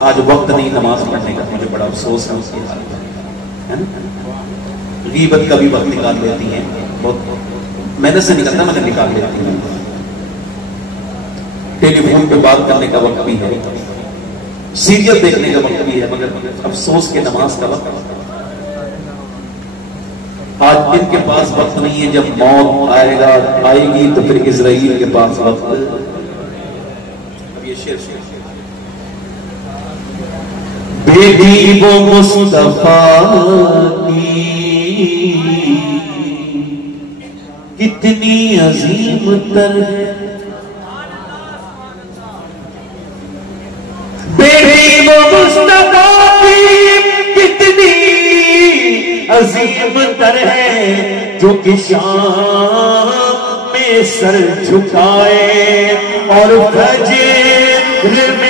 आज वक्त नहीं नमाज पढ़ने का, मुझे बड़ा अफसोस है उसकी हालत है ना। गीबत का भी वक्त निकाल लेती हैं, बहुत मेहनत से निकलता मगर निकाल लेती हैं। टेलीफोन पे बात करने का वक्त भी है, सीरियल देखने का वक्त भी है, मगर अफसोस के नमाज का वक्त। आज इनके पास वक्त नहीं है, जब मौत आएगी तो फिर इजराइल के पास वक्त। अब ये शेर बेटी वो मुस्तफा की कितनी अजीम तर है, बेटी वो मुस्तफा की कितनी अजीम तर है, जो कि शाम में सर झुकाए और फजर में